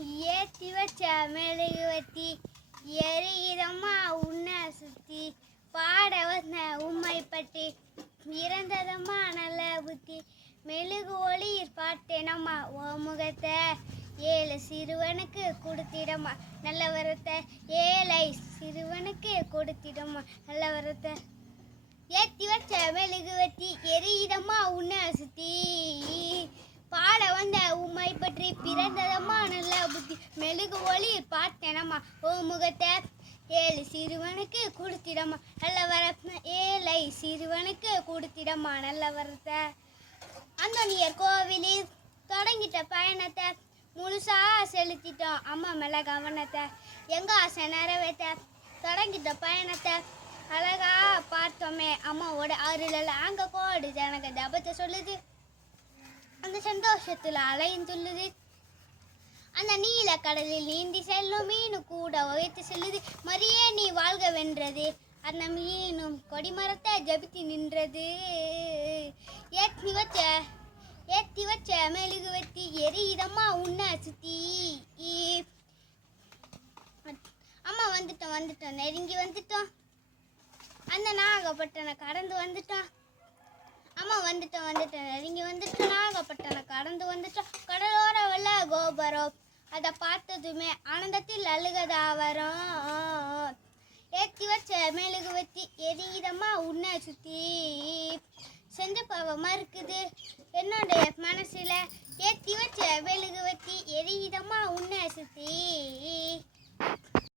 ஏத்தி வச்ச மெழுகு வத்தி எரியிதம்மா உன்னை சுத்தி? பாட வந்த உம்மை பற்றி இறந்ததம்மா நல்ல புத்தி? மெழுகு ஒளி பார்த்தேனம்மா ஓ முகத்தை. ஏழு சிறுவனுக்கு கொடுத்திடம்மா நல்ல வரத்தை. ஏழை சிறுவனுக்கு கொடுத்திடம்மா நல்ல வரத்தை. ஏத்தி வச்ச மெழுகு வத்தி எரியிடம்மா உன்னை சுத்தி? பாட வந்த உம்மை பற்றி பிறந்ததம்மா மெழுகு ஒளி பார்த்தேனம்மா. ஓ முகத்தை ஏழு சிறுவனுக்கு கொடுத்திடம்மா. நல்ல வர ஏழை சிறுவனுக்கு கொடுத்திடம்மா. நல்ல வரத்தை. அந்தோனியர் கோவிலில் தொடங்கிட்ட பயணத்தை முழுசா செலுத்திட்டோம். அம்மா மேல கவனத்தை எங்க ஆசை நிறைவேற்ற. தொடங்கிட்ட பயணத்தை அழகா பார்த்தோமே. அம்மாவோட அருளில் அங்க கோடு ஜனக தபத்தை சொல்லுது. அந்த சந்தோஷத்தில் அலையும் துள்ளுது. அந்த நீல கடலில் நீந்தி செல்லும் மீனு கூட உயர்த்து செல்லுது. மரியே நீ வாழ்க வென்றது. அந்த மீனும் கொடிமரத்தை ஜபித்து நின்றது. ஏத்தி வச்ச ஏத்தி வச்ச மெழுகு வத்தி எரியுதம்மா உன்னை சுத்தி. அம்மா வந்துட்டோம் வந்துட்டோம் நெருங்கி வந்துட்டோம். அந்த நாகப்பட்டனை கடந்து வந்துட்டோம். அம்மா வந்துட்டோம் வந்துட்டோம் நெருங்கி வந்துட்டோம். நாகப்பட்டனை கடந்து வந்துட்டோம். கடலோர வெள்ள கோபுரம். அதை பார்த்ததுமே ஆனந்தத்தில் அழுகதாவரம் ஏத்தி வச்ச மேலுகு வத்தி எரியுதமா உன்னை சுற்றி செஞ்ச பாவமாக இருக்குது. என்னுடைய மனசில் ஏத்தி வச்ச மெழுகு வத்தி எரியுதமா உன்னை சுற்றி